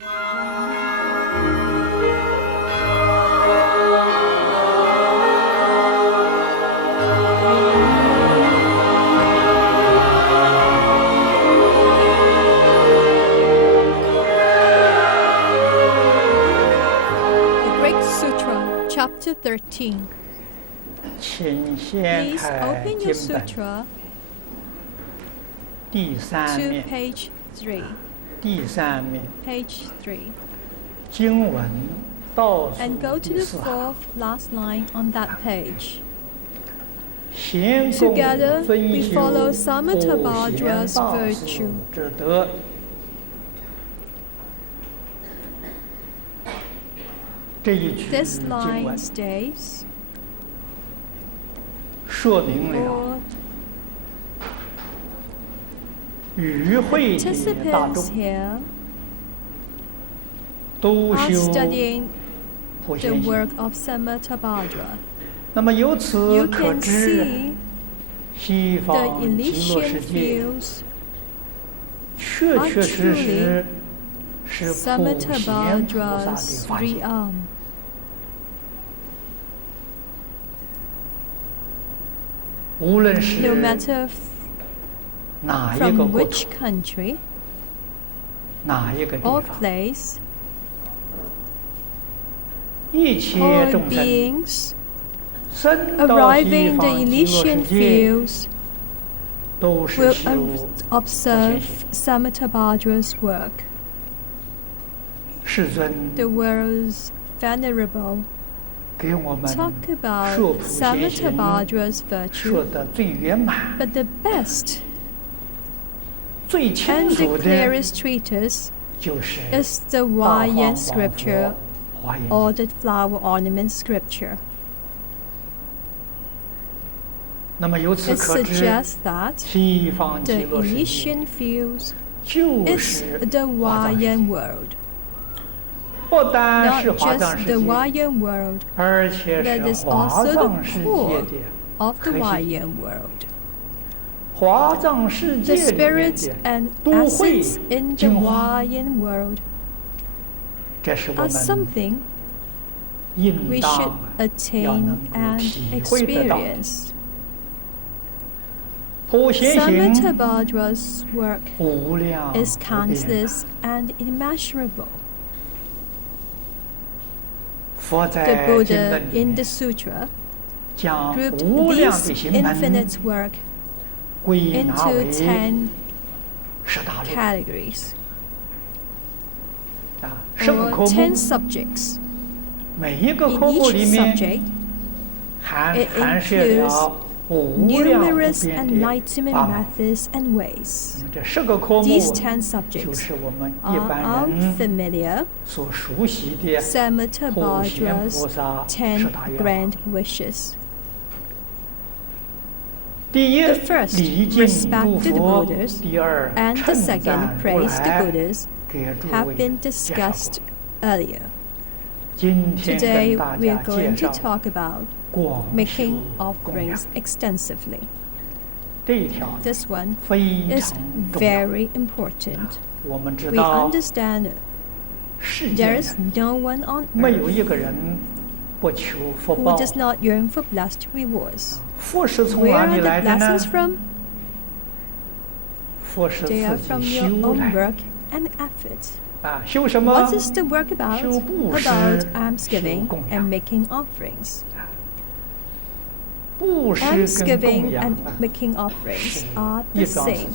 Chapter 13. 请掀 Please 开 open your 经本 sutra 第三 to 面， page 3. 第三面 Page 3. 经文倒数 And go to 第 the 四行， fourth last line on that page. 贤供 Together 遵 we 修 follow 普 Samattabhadra's 贤道 virtue. 士之德。这一句 This 经 line 文 states, 说明了 for 与会的大 participants 众 here 都 are 修 studying 普 the 贤行。 work of Samattabhadra. 那么由此 You 可 can 知， see 西 the 方极乐 Elysian 世界 fields 确 are 确实实 truly 是普贤菩萨的 Samattabhadra's 法界。 realm. No 无论是 matter 哪一个 from 国 which 土、 country 哪一个地 or 方， place 一切 or 众生 beings 生到 arriving 西 in the 方极乐 Elysian 世界， fields 都是 will 修 observe Samattabhadra's work. 世尊 The world's venerable 给我们 talk 说 about 普贤行 Samattabhadra's 说 virtue, 的最圆满、 but the best 最清 and the 楚的， clearest treatise 就是 is the 大方 Vayan 广 scripture 佛华严 or 经。 the flower ornament scripture. 那么由此 It 可知， suggests that 西方 the 极乐世界 Elysian fields 就 is 是 the 华藏世界， Vayan world, 不单是 not 华藏 just 世 the 界， Vayan world, 而且 but 是 is 华 also 藏 the 世界 core 的 of the 核心。 Vayan world. 华藏世 The 界里面 spirit 的 and 都会 essence in the 精华， Vayan world 这是我 are 们 something 应 we should 当要 attain 能够 and 体会得到。 experience. 普贤行 Samattabhadra's work 无量 is 无边， countless and immeasurable. 佛 The 在经 Buddha 本里 in the 面 sutra 将 grouped 无量 these 的行门 infinite work 归纳 into 为 10十大类 categories 啊，十个 or 科 10目， subjects. 每一个 In 科目 each 里面 subject, 含 it 涉 includes 了无量无 numerous 边的 enlightenment 法门。 methods and ways. 那么这十个科目 These 10就 subjects 是我们一 are 般 our 人 familiar 所熟悉的普贤 Samattabhadra's 菩萨十 10大愿 grand 望。 wishes. 第一 The first, 礼敬 respect 诸 to the 佛； Buddhas, 第二 and the 称 second, 赞如 praise the 来， Buddhas, 给诸 have 位 been 介绍过。 discussed earlier. 今天 Today 跟大 we 家 are going 介 to 绍 talk about 广修 making 供养 offerings extensively. 这一条 This one 非 is 常重要。 very important. 我们知 We 道 understand 世 there 界 is no one on 没有 earth 一个人不求福 who 报。 does not yearn for blessed rewards. 福是从 Where 哪 are 里 the 来的呢？ blessings from? 福是 They are 自 from 己 your 修 own 来的 work and effort. 啊，修什么？ What is the work about? 修布施， About 修 almsgiving 供 and 养。 making offerings. 布施跟供 Almsgiving 养 and 啊 making offerings 是 are 一 the 桩事 same. 情，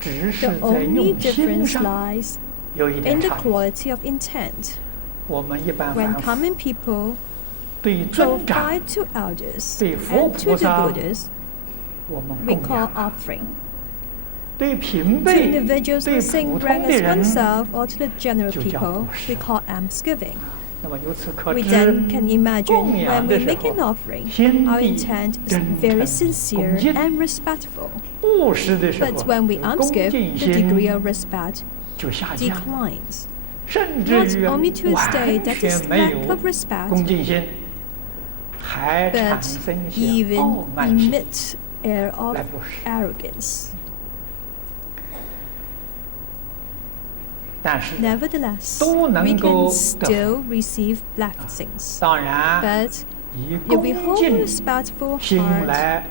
只是 The 在 only 用心 difference 上 lies 有一点 in the 差别。 quality of intent. 我们一般 When 凡夫 common people 对尊长、 provide to elders 对佛 and to 菩 the 萨， Buddhas, 我们 we 供 call 养； offering. 对平 To 辈、 individuals 对 who sing 普 rank 通的 as 人， oneself or to the general 就叫 people, 布施。 we call almsgiving. 那么由此可 We 知， then can imagine 供 when 养 we 的时 make an 候， offering, 心 our 地 intent is 真 very 诚 sincere 恭敬； and respectful. 布施的时候， But when we 恭 almsgive, 敬 the degree 心 of respect 就下降， declines. 甚至 Not 于 only to a 完 state that 全 is 没 lack 有 of respect, 恭敬心，还产 but 生一些 even 傲慢心 emit air of 来布施。 arrogance. 但是 Nevertheless, 都 we 能够 can 得福。 still receive blessings. 当然， But 以 if 恭 we hold 敬 a respectful 心 heart 来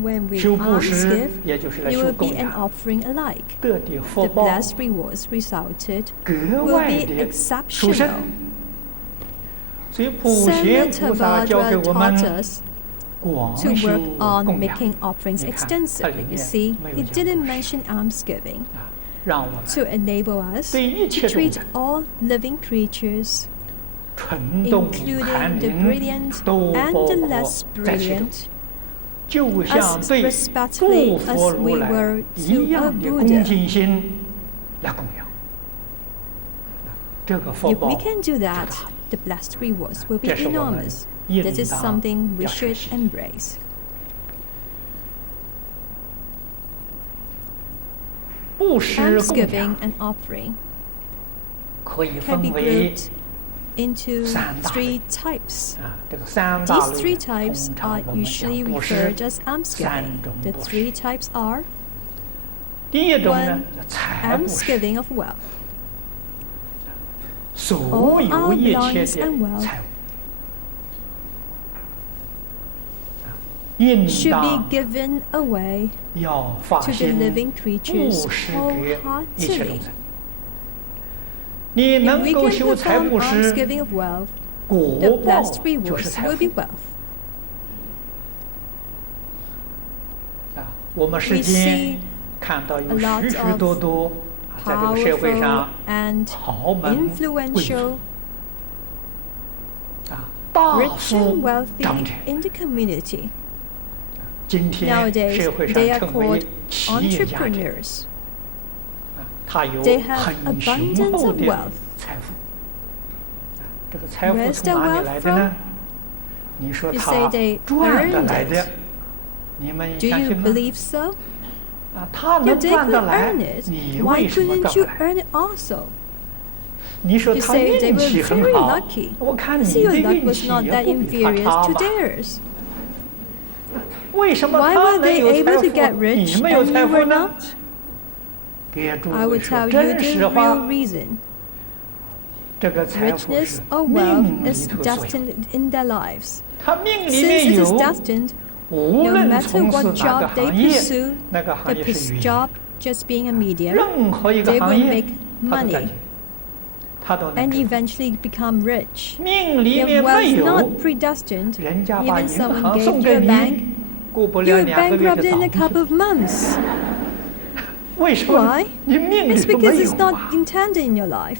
when we 修布 alms 施 give, 也就是来 it 修 will 供 be an 养， offering alike. 得的福 The 报 blessed rewards resulted 格 will 外 be 的殊胜。 exceptional. 所以普贤菩萨教给 Samatavajra 我们 taught us 广 to 修 work on 供养， making offerings 你看它里 extensively. You 面 see, 没有 it 讲 didn't 布施 mention almsgiving 啊，让我们 to enable us 对一 to 切众 treat 生 all living creatures, 纯动坎 including the 灵 brilliant 都 and 包 the 括 less 在其中， brilliant, 就像 as 对 respectfully 诸佛 as 如 we 来 were 一 to a 样的恭 Buddha. 敬心来供养。这个福 If 报 we can do 就 that, 大。 the blessed rewards will be 这是我们 enormous. 应 This is 当 something we 要学 should 习。 embrace. 布施供 Almsgiving 养 and offering 可以 can 分 be 为 grouped into 三大类 three types. 啊，这个三大 These 类 three types 通常 are 我们 usually 讲布施 referred as 三 almsgiving. 种 The 布施 three。types are 第一种呢 1. 叫财布施， almsgiving of wealth. 所 All 有 our 一切 belongings 的 and wealth 财物，应 should 当 be given away 要发 to the 心 living 布 creatures 施给一切众 wholeheartedly. 生。你 If 能 we 够 can 修财 perform 布施， almsgiving of wealth, 果 the 报 blessed 就是 rewards 财 will 富 be wealth. 啊。我们 We 世间 see 看到 a 有 lot 许许 of 多多在这个社会 powerful 上 and 豪门贵 influential, 族啊，大 rich 富 and wealthy 长者。 in the community. 今天 Nowadays, 社会 they 上 are 称为 called 企业家庭， entrepreneurs. 他有 They have 很雄 abundance 厚 of 的 wealth. 财富。这个财富 Where's 从 the 哪里 wealth 来的呢？你说 You 他 say they 赚得 earned 来的 it.，你们 Do 相 you 信吗？ believe so? 啊，他 If 能 they 赚 could 得来 earn，it, 你 why 为什么 couldn't 赚 you 不来？ earn it also? 你说 You 他 say they 运 were 气很 very 好 lucky. 我看 I 你 see 的 your luck 运 was 气 not 也 that 不比他 inferior 差 to 吧？ theirs. 为什么 Why 他 were 能 they 有 able 财 to get 富， rich 你没有 and 财 you 富 were 呢 not?？给诸 I 位 would 说 tell you 真 the 实话 real，reason. 这个财富 Richness 是 or 命 wealth 里 is 头所有， destined in their lives. 他命里 Since 面 it is 有， destined, 无 no 论 matter 从事 what 哪个 job they 行业， pursue, 那个行 the 业是 pers- 语言， job just being a medium, 任何一个 they 行 will 业 make 他都 money 赚钱，他都能 and 致富。 eventually become rich. 命里 If 面没 wealth 有， not predestined, 人家把 even 银 someone 行 gave 送 you 给 a 你 bank,，过不了 you're 2个月 bankrupt 就 in 倒 a 闭 couple 了。 of months. 为什么 Why?？你命里 It's 头没 because it's 有 not 啊？ intended in your life.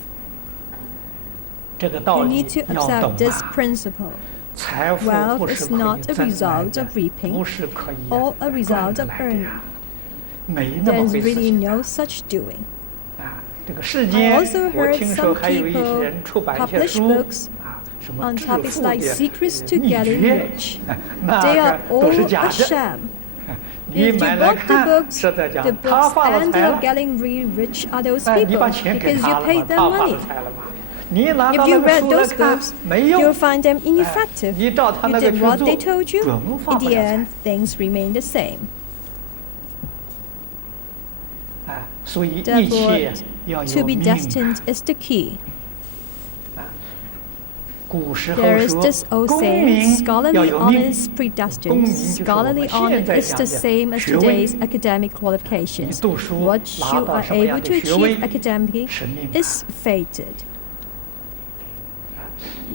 这个道 You 理 need to 要 accept 懂 this 啊！ principle. 财富 Wealth 不是 is 可以 not a 挣来 result 的 of，reaping 不是可以 or a 赚 result 得 of 来的 earning. 呀，没那么 There's 回事 really 情 no such doing. 啊！这个世 I 间， also 我 heard 听说 some 还有一些 people 人出版一些 publish 书 books 啊，什么 on 致 topics 富的 like secrets to 秘 getting 诀 rich. 那 They 个 are 都 all 是假 a 的。 sham. 你 If you 买来 bought the 看 books, 是在讲 the 他 books 发了 ended 财 up 了， getting really rich are those 哎，你 people 把钱给 because 他 you 了嘛， paid them 他发了 money. 财了嘛？你拿 If 到 you 那个 read 书来 those 看 books, 没用 you'll，find them 哎 ineffective. 你照他 You 那个 did 去 what 做， they told you. 准发 In 不 the 了财 end,。things remain the same. 哎，所以一 Therefore, 切要 to 有 be 命 destined 啊！ is the key. 古时候 There is 说 this old 功 saying, 名要 scholarly 有 honor 命， is 功 predestined. 名就是我们 Scholarly 现 honor 在 is 讲 the 的 same as 学位。 today's academic 你 qualifications. 读书 What 拿 you 到 are 什么样 able 的 to 学位 achieve academically 是命啊！ is fated.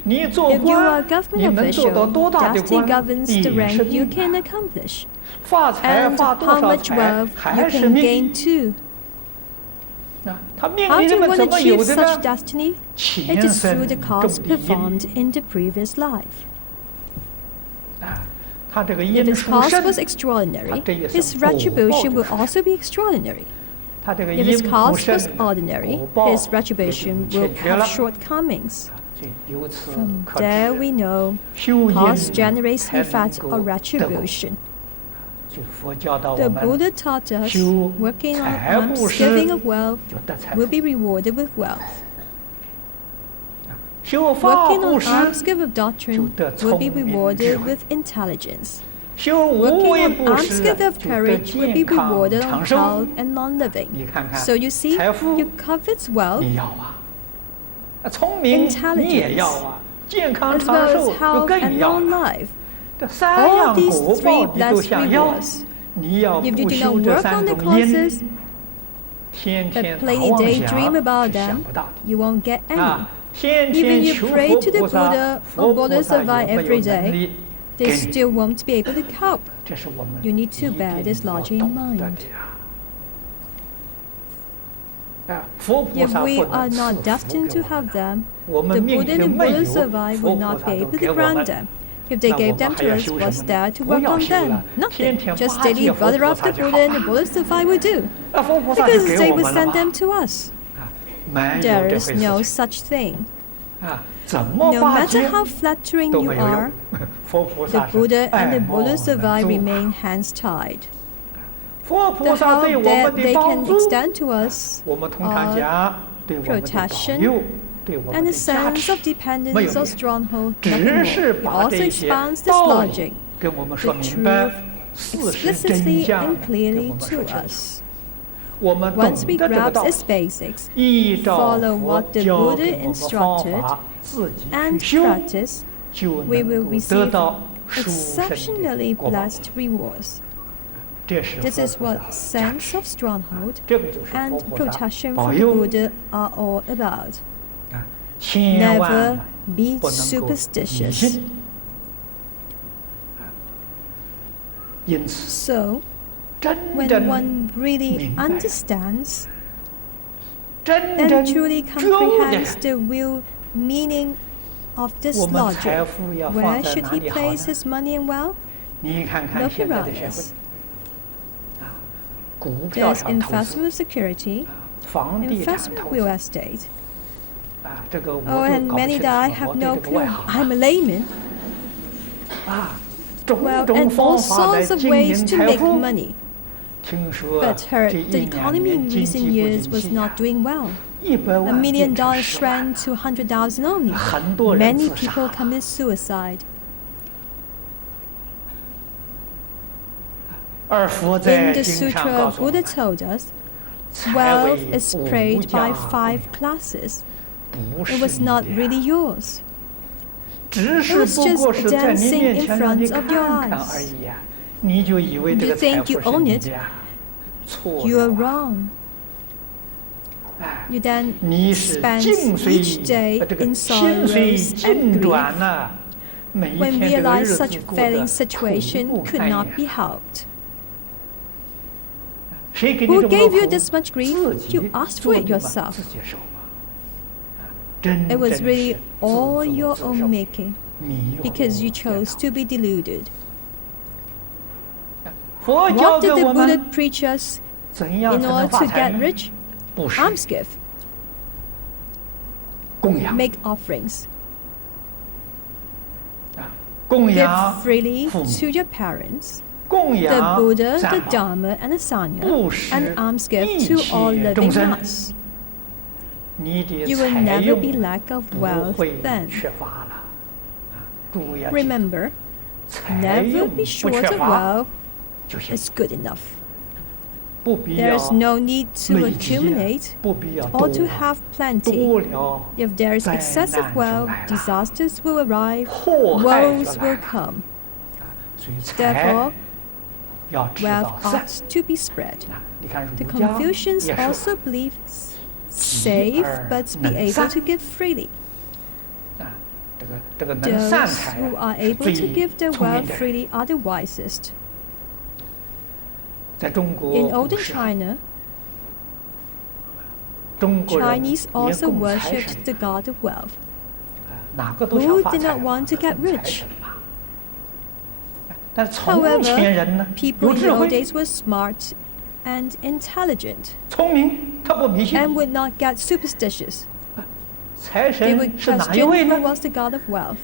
你做 If you are a 官，你 government 能做到 official, 多大的 destiny 官， governs the 也是 rank you 命 can 啊！ accomplish, 发财 and 发多 how 少 much 财 wealth you 还是 can 命 gain too. 啊！他命 How 里 do 面 one 怎么 achieve 有的 such 呢？ destiny? 前 It is 生 through the 种 cause 的因 performed in the previous life. 啊，他这个 If 因 his 出 cause 身， was extraordinary, 这也是 his 果报 retribution 就 will 是 also be extraordinary. 他这个 If 因 his 出 cause 身 was，ordinary, 果报 his 也就 retribution 欠 will 缺了 have。shortcomings. 所以由此 From 可 there 知， we know 修 cause 因 generates 才能 effect 够 or 得果。 retribution. 就佛教导 The 我们 Buddha taught us 修 working on 财布 alms, 施 giving of wealth 就得财 will 富， be rewarded with wealth. 修法 Working 布 on 施 alms, give of doctrine 就得 will be 聪明智 rewarded 慧。 with intelligence. 修无 Working 为 on 布 alms 施 gift of 就得 courage will be 健康 rewarded 长 on 寿。 health and long living. 你看看， So you see, 财富 you covet wealth 你要啊，聪明你也要啊，健康 as 长 well 寿 as 就 health 更 and 要 long 了。 life. 这三 All 样 of these 果 three 报你都 blessed 想要， rewards. 你要 If you 不 do 修 not 这 work 三 on the 种因， causes, 天 but 天打 plainly 妄 daydream 想 about 是想 them, 不到的。 you won't get any. 啊，先 Even 天 you 求 pray 佛 to the 菩萨， Buddha 佛 or 菩 Buddha 萨有 Savai 没有 every 能 day, 力 they 给你？ still won't be able to cope. 这是我们 You need 一 to bear 定 this 要 logic in 懂得 mind. 的呀。啊，佛菩 If 萨 we 不 are 能赐 not 福 destined 给 to 我 have 们的， them, 我 the 们命 Buddha 里 and 没 Buddha 有， Savai 佛 would 菩 not 萨 be 都 able 给 to 我 grant 们。 them. If they 那我 gave 们 them 还 to 要 us, 修什 what's 么呢？ there to 不 work 要 on 修 them? 了，天 Nothing. 天 Just 巴 daily 结佛 brother 菩 up 萨 the 就好 Buddha and 了。 the Buddha Savai would do. 那佛菩萨就 Because 给 they 我 would 们了 send 吗？ them to us. 啊，没有 There 这 is 回 no 事 such thing. 啊！怎么 No 巴 matter 结 how flattering 都 you 没有用 are,。佛菩 the 萨是 Buddha and 爱 the 莫 Buddha 能 Savai 助。 remain hands tied. 佛菩 The 萨对 help 我们 that 的 they 帮 can 助， extend to us 我们通常讲对我们的保 protection 佑，对我们 and 的 the 加 sense 持 of，没有 dependence 别 or 的， stronghold, 只 nothing 是 more. He 把 also 这些 expands this 道理 logic, 跟我们 the 说明白， truth, 事实真 explicitly 相 and 跟我 clearly 们 to 说清楚。 us. 我们懂 Once we 得这个 grasp 道理， its basics, 依照 follow 佛 what the 教 Buddha 给我们方 instructed, 法，自己 and 去修， practice, 就 we 能 will 够得 receive 到殊胜 exceptionally 的果报。 blessed rewards. 这是 This 佛 is 菩萨 what 加 sense 持， of stronghold 这个就是佛 and 菩萨 protection 保 from the 佑 Buddha are all about. 啊，千万 Never 呢 be 不能够迷 superstitious. 信。因此， So, 真 when 正 one really 明白， understands 真 and 正 truly 觉悟的 comprehends 人， the real meaning of this 我们财 logic, 富要 where 放在 should 哪 he 里好 place 呢？ his money and wealth? 你看看 Look 现在 around 的社会 us. 啊，股票 There's 上投资， investment security, 房地产 investment 投 real 资 estate. 啊，这个我 Oh, 都 and 搞不 many 清 that I 楚， have 我 no 对这个外 clue. 行 I'm a layman. 啊，种 Well, 种 and 方 all 法来 sorts of 经 ways 营 to 财 make 富。 money. 听说 But 这 the 一两 economy 年 in 经 recent 济不 years 景 was 气 not 呀， doing well. 100 $1 万变 million 成10万 shrank to 100,000 only. 很多人 Many 自杀 people 了。 commit suicide. 而佛在 In the 经上 sutra, 告诉我 Buddha 们， told us 财 wealth 为 is 无 prayed 价 by 供 5养， classes. 不 It 是 was 你 not 的 really yours. 只 It 是 was 不 just 过是在你 dancing 面 in 前让你 front of your 看看 eyes. 而已呀，你就以为这 You 个财 think 富 you 是 own 你 it? 的呀，错 You are 了啊。 wrong. 哎， You then 你是 spend 境随 each day 这个 in 心随 sorrows 境 and grief. 转呐，每一 When 天这个 realized 日子 such 过得 failing 苦 situation 不 could 堪 not 言。 be helped. 谁给你 Who 这么多 gave you 苦？ this much grief? 自 You 己 asked 做 for it 的嘛， yourself. 自己受嘛。真 It was 正 really 是 all 自 your 作 own 自受， making 迷惑 because you 颠 chose 倒。 to be deluded. 佛教 What 给 did the 我 Buddha 们 preach us 怎样 in 才能 order 发 to 财 get 呢？ rich? 布施、 Alms give, 供养 make offerings, 啊，供 give 养 freely 父母， to your parents, 供 the 养 Buddha, 三 the 宝， Dharma, and the Sangha, 布施 and alms give 一 to all 切 living 众生。 mass. 你的 You will 财 never 用 be lack of 不 wealth 会 then. 缺乏了。啊，诸位要记住， Remember, 财 never 用 be 不 short 缺 of 乏 wealth 就行， is good enough. 不必 There 要 is no need to 累积， accumulate 不必要 or 多， to have plenty. 多了 If there is 灾 excessive 难就 wealth, 来了， disasters will arrive, 祸害就 woes 来 will 了。 come. 所以财 Therefore, 要知 wealth 道善。 ought to be spread. 啊，你看 The 儒家 Confucians 也说 also believe save but be able to give freely. 啊，这个能善 Those 财 who 啊 are 是 able to 最 give their 聪明 wealth 的人。 freely are the wisest. 在中国 In 古 olden 时候， China, 中国人 Chinese 也 also 供财 worshipped 神， the god of wealth. 哪个都 Who 想发 did 财 not 嘛， want to 供 get 财 rich? 神嘛。但是从 However, 前人呢， people 有 in 智 the old 慧、 days were smart and intelligent 聪明，他不迷信。 and would not get superstitious. 财 They 神 would 是哪一 question 位 who 呢？ was the god of wealth.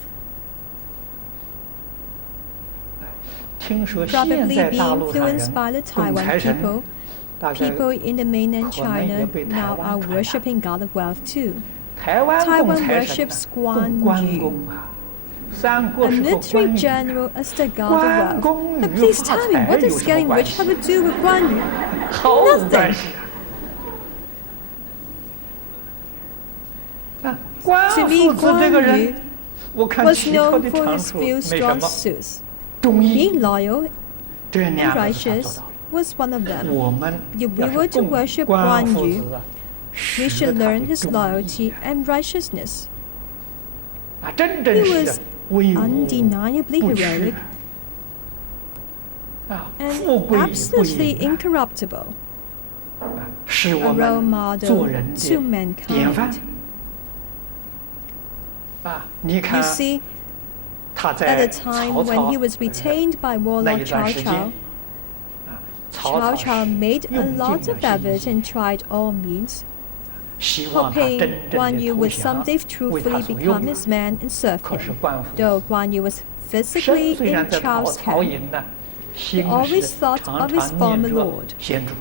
听说现 Probably 在 being 大陆上人 influenced by the 供财 Taiwan 神， people, 大概 people in the mainland 可能也 China 被台 now 湾 are 传染。 worshipping god of wealth too. 台湾供 Taiwan 财神 worships 呢，供 Guan 关 Yu. 公啊， A military general as the god of wealth. But please tell me, what does getting rich have to do with Guan Yu? 毫无关 Nothing. 系。关 To 夫 me, 子这个 Guan 人 Yu，我看 was 其他 known 的 for 长 his 处 few 没什 strong 么， suits. 忠义 Being loyal 这 and 两个是他做 righteous 到的。 was one of them. 我们 If we 要 were 是 to 供 worship 关 Guan 夫 Yu, 子啊， we 学 should 他 learn 的 his 忠义 loyalty and righteousness. 啊，真正 He 是 was 威武 undeniably 不屈 heroic 啊， and 富贵不 absolutely 淫啊， incorruptible, 是 a 我 role 们 model 做人 to 的典范 mankind. 啊！你 You 看 see, 他 at 在 the time 曹 when 操 he was retained by 那 warlord 一段 Cao 时间 Cao, 啊，曹 Cao 操 Cao 是 made a 用 lot 尽 of 了 effort 心 and tried all means, 希望他 hoping 真正 Guan 的 Yu 投 would 降， someday 为他 truthfully 所用 become。his man and serve 可是 him. 关夫 Though Guan Yu was 身 physically 虽 in 然在曹 Chao's 曹 camp, 营呢，心 always 是 thought 常 of his 常 former 念着 lord. 先主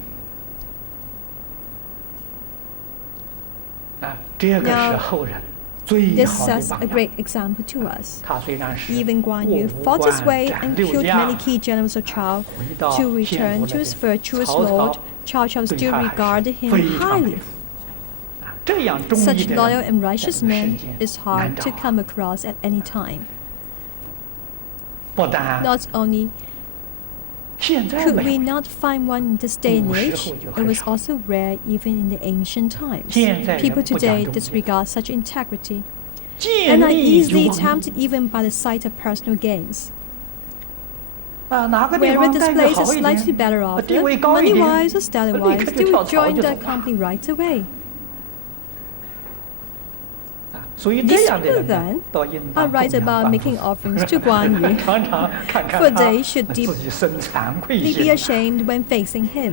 啊，这个是 Now, 后人最 This 好的 sets 榜 a 样。 great example to us. 他虽然是 Even Guan 过 Yu 五 fought his 关 way 斩 and 六 killed 将 many key generals of Cao. 回到 To 天 return 国 to 的 his 这 virtuous 曹 lord, 操 Cao Cao 对 still 他还 regarded 是 him 非常 highly. 佩服啊，这样忠义 Such 的 loyal 人 and 在 righteous 这个世 men 间 is 难 hard 找 to come across at any time. 不但 Not only 现在 could 没 we 有， not find one in this day and 古时 age, 候就 it 很 was 少。 also rare even in the ancient times. 现在人 People 不讲 today 忠义， disregard such integrity 见 and are 利 easily 如 tempted even by the sight of personal gains. 啊，哪个地 Wherever 方 this 待遇 place 好 is 一 slightly 点， better off, 地位高一点， money-wise or 立 status-wise, 刻 they 就跳 would 槽 join 就 the 走了。 company right away. 啊，所以 These 这样的 people 人呢 then，倒应 are 当 right 供养 about 关 making 夫 offerings to Guan Yu, 常常看看 for 他 they should 自己生惭愧 be 心。 ashamed when facing him.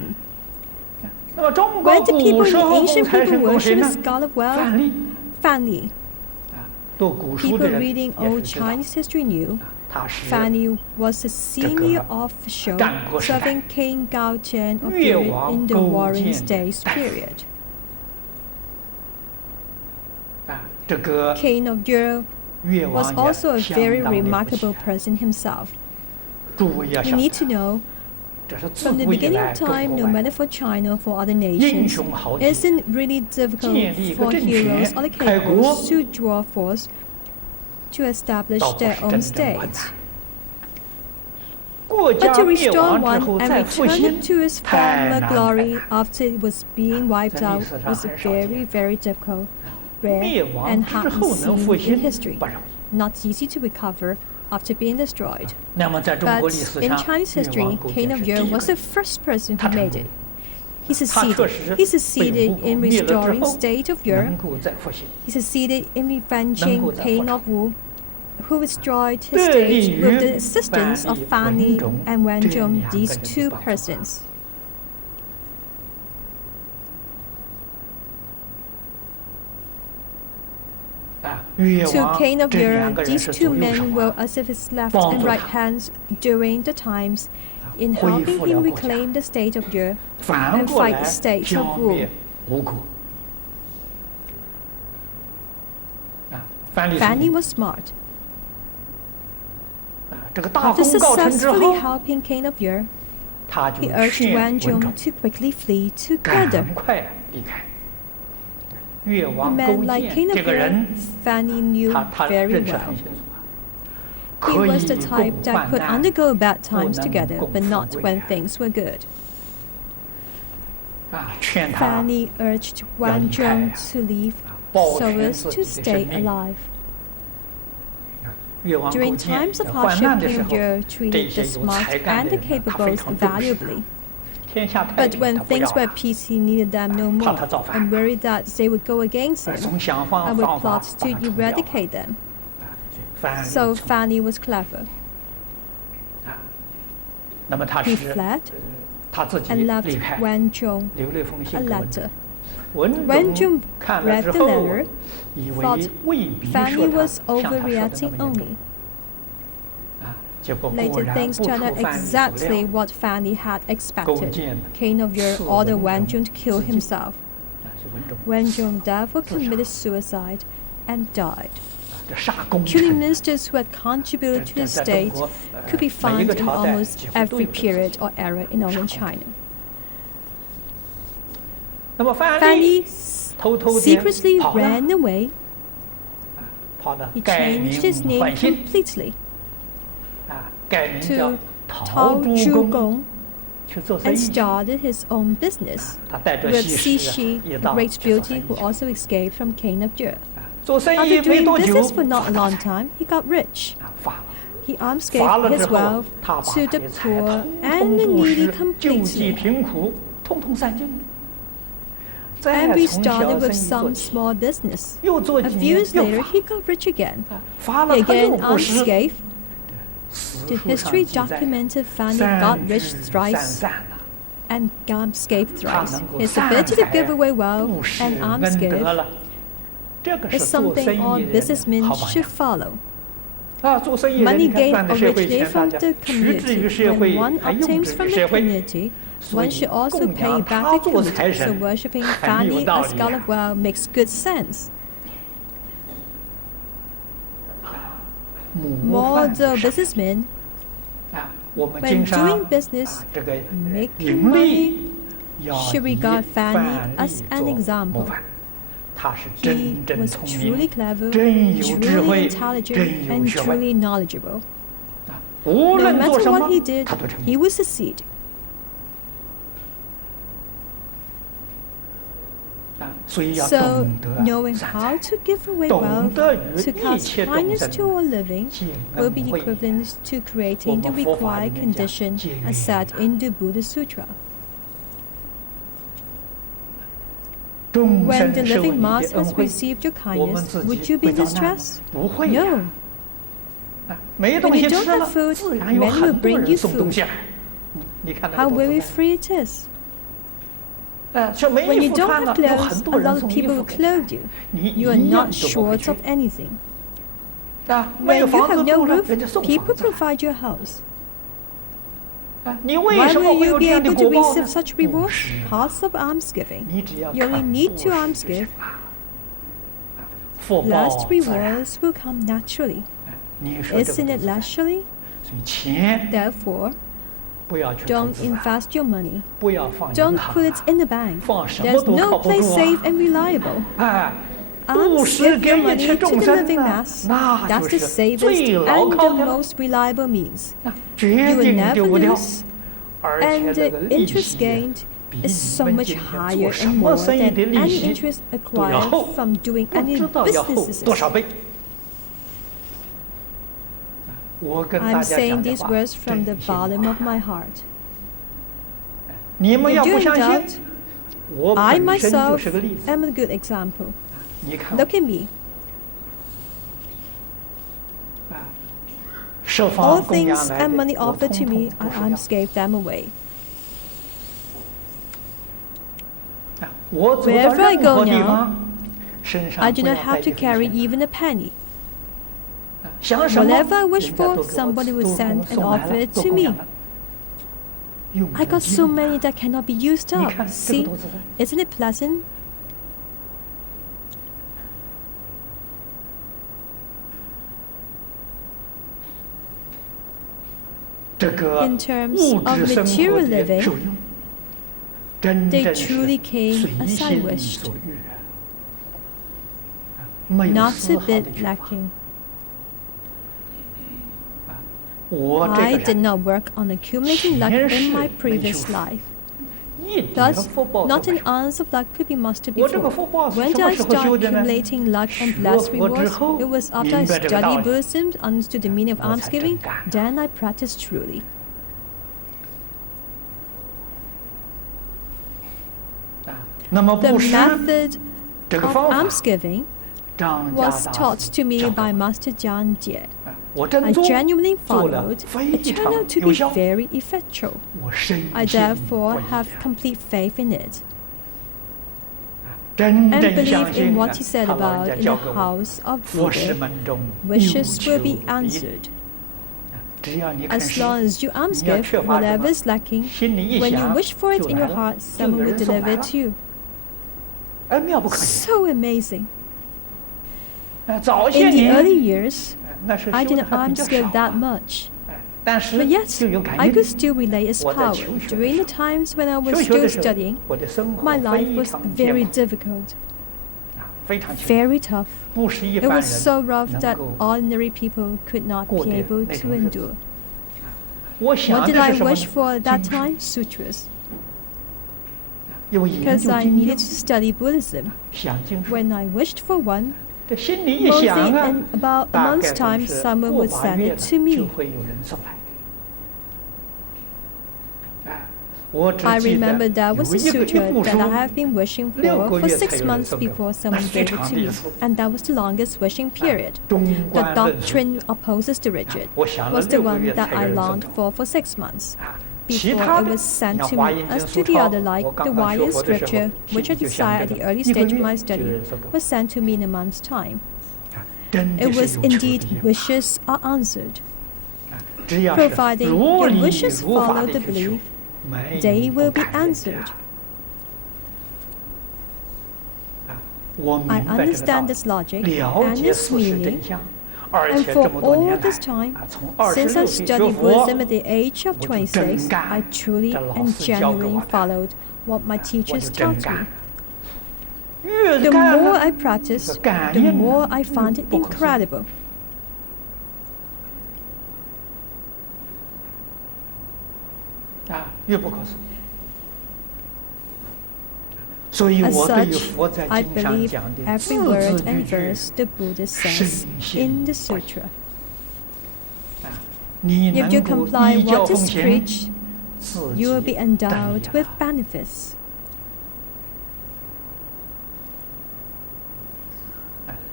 那么中国 When the 古 people 时 in 候 ancient 供财 people 神供谁 worship 呢 this？ god of 范 wealth, 蠡 Fan Li. 啊，读古书 People 的人 reading 也 old 是知道， Chinese history knew 他是 Fan Li was a senior official 战国时代 serving King Gao Chen of 越 Yuri 王 in the 勾 Warring 践的 States 大夫 period. 啊，这个 King of Yuri 越 was 王 also a 也相 very 当了不 remarkable 起。 person himself. 诸位要 You 晓 need 得， to know, 这是自 from the 古以 beginning 来 of 中 time, 国 no 外 matter for China or for other 英 nations, 雄豪 it 杰 isn't really difficult 建立一个 for 政 heroes 权 or the 开国 capable to draw force to establish 倒不 their 是 own 真正困 state. 难。国 But 家 to 灭 restore 亡之 one 后 and 再复 return 兴 it to its 太 former 难太 glory 难。 after it was being wiped 在历 out 史上 was 很少 very, 见。 very difficult, 灭 rare, 亡 and 之 hardly 后能复 seen in 兴 history. 不容易。 Not easy to recover after being destroyed. 那么在中 But 国历史 in 上， Chinese 越 history, 王勾 King 践 of 是第 Yuri 一 was 个 the first person 他 who 成 made 功 it. He 他确 succeeded. 实 He 被 succeeded 吴国 in 灭了之 restoring 后 state of Yuri. 能够再复兴。 He succeeded in 能 revenging 够再复 King 仇。 of Wu, who destroyed his 这利 state 于 with the assistance of 范 Fan 蠡、 Li 文种 and Wan 这 Zhong, 两个 these 人的 two 帮助。 persons. 啊，越 To 王 King of 这两 Yuri, 个人 these 是 two 左右手 men 啊 were as if his left 帮 and 助 right 他 hands during the times in 恢 helping 复了 him 国家， reclaim the state of Yuri 反 and 过 fight 来 the states 消 of Wu. 灭吴国。啊，范蠡 Fan 聪 Li 明 was smart. 啊，这个大 After 功告成之 successfully 后， helping King of Yuri, 他就 he urged 劝 Wan 文 Zhong 种 to quickly flee 赶 together. 快离开。越 A 王勾 man like 践 King 这 of 个人， Yuri, Fan Li knew 他 very 认识 well. 很清楚啊， He 可 was 以 the 共 type that 患 could 难， undergo bad 不 times 能 together, 共 but 富 not 贵 when things were good. 啊，劝他 Fan Li urged Wan 离开 Zhong to leave 保 so 全 as 自 to 己的 stay 生命。 alive. 越王勾 During 践 times 在 of 患难 hardship, 的 King 时 of 候， Yuri 这 treated 些 the 有 smart 才干 and 的 the 人呢，他非 capables 常重视。 valuably. 天下太 But 平， when 他不 things 要 were 了， peace, he needed them no 怕 more, 他造反 and worried that they would go against 而 him 总想 and 方 would 法把 plot 他 to 除掉。 eradicate them. 范蠡 So 聪 Fan Li was clever. 啊，那么他 He 是 fled 他自己 and left 离开， Wan Zhong 留了一封 a 信给文种。 letter. 文 Wan 种 Zhong 看了 read 之 the 后， letter, 以 thought 为未必 Fan 说 Li 他 was 像他说的那 overreacting 么严重 only. 啊，结果果 Later 然 things 不 turned 出 out 范蠡所 exactly 料， what Fan Li had 勾 expected. 践 King of Yuri 赐 ordered 文 Wan 种 Zhong to kill 自尽 himself. 啊，是文种 Wan Zhong therefore 自杀 committed suicide and died. Killing ministers who had contributed to the state could be found in almost every period or era in northern China. Fanny secretly ran away. He changed his name completely to Tao Zhugong and started his own business with Xixi, the great beauty who also escaped from King of Jie. After doing business for not a long time, he got rich. He almsgave his wealth to the poor and the needy completely. And we started with some small business. A few years later, he got rich again. He again almsgave. The history documented Fanny got rich thrice and almsgave thrice. His ability to give away wealth and almsgive is something all businessmen should follow. Money gained originally from the community. When one obtains from the community, one should also pay back the community. So worshipping Fanny as god of wealth makes good sense. More the businessmen, when doing business, making money, should regard Fanny as an example. He was truly clever, truly intelligent, and truly knowledgeable. No matter what he did, he would succeed. So, knowing how to give away wealth, to cause kindness to all living, will be equivalent to creating the required condition as said in the Buddha Sutra. When the living mass has received your kindness, would you be distressed? No. When you don't have food, many will bring you food. How very free it is. When you don't have clothes, a lot of people will clothe you. You are not short of anything. When you have no roof, people provide you a house. Why will you be able to receive such rewards? Because of almsgiving. You only need to almsgive. Last rewards will come naturally. Isn't it naturally? Therefore, don't invest your money. Don't put it in the bank. There's no place safe and reliable. Give your money to the living mass. That's the safest and the most reliable means. You will never lose, and the interest gained is so much higher and more than any interest acquired from doing any businesses. I'm saying these words from the bottom of my heart. If you're in doubt, I myself am a good example. Look at me. All things and money offered to me, I almsgave them away. Wherever I go now, I do not have to carry even a penny. Whatever I wish for, somebody will send and offer it to me. I got so many that cannot be used up. See, isn't it pleasant? In terms of material living, they truly came as I wished. Not a bit lacking. I did not work on accumulating luck in my previous life. Thus, not an ounce of luck could be mustered before. When did I start accumulating luck and blessed rewards? It was after I studied Buddhism, understood the meaning of almsgiving, then I practiced truly. The method of almsgiving was taught to me by Master Jiang Jie. I genuinely followed. It turned out to be very effectual. I therefore have complete faith in it, and believe in what he said about in the house of Buddha. Wishes will be answered. As long as you almsgive, whatever is lacking, when you wish for it in your heart, someone will deliver it to you. So amazing. In the early years, I didn't almsgive that much. But yet, I could still relate its power. During the times when I was still studying, my life was very difficult, very tough. It was so rough that ordinary people could not be able to endure. What did I wish for at that time? Sutras. Because I needed to study Buddhism. When I wished for one, mostly in about a month's time, someone would send it to me. I remember that was a sutra that I have been wishing for 6 months before someone gave it to me, and that was the longest wishing period. The doctrine opposes the rigid was the one that I longed for 6 months before it was sent to me. As to the other, like the wise scripture, which I desired at the early stage of my study, was sent to me in a month's time. It was indeed wishes are answered. Providing your wishes follow the belief, they will be answered. I understand this logic and its meaning, and for all this time, since I studied Buddhism at the age of 26, I truly and genuinely followed what my teachers taught me. The more I practiced, the more I found it incredible. As such, I believe every word and verse the Buddha says in the sutra. If you comply what is preached, you will be endowed with benefits.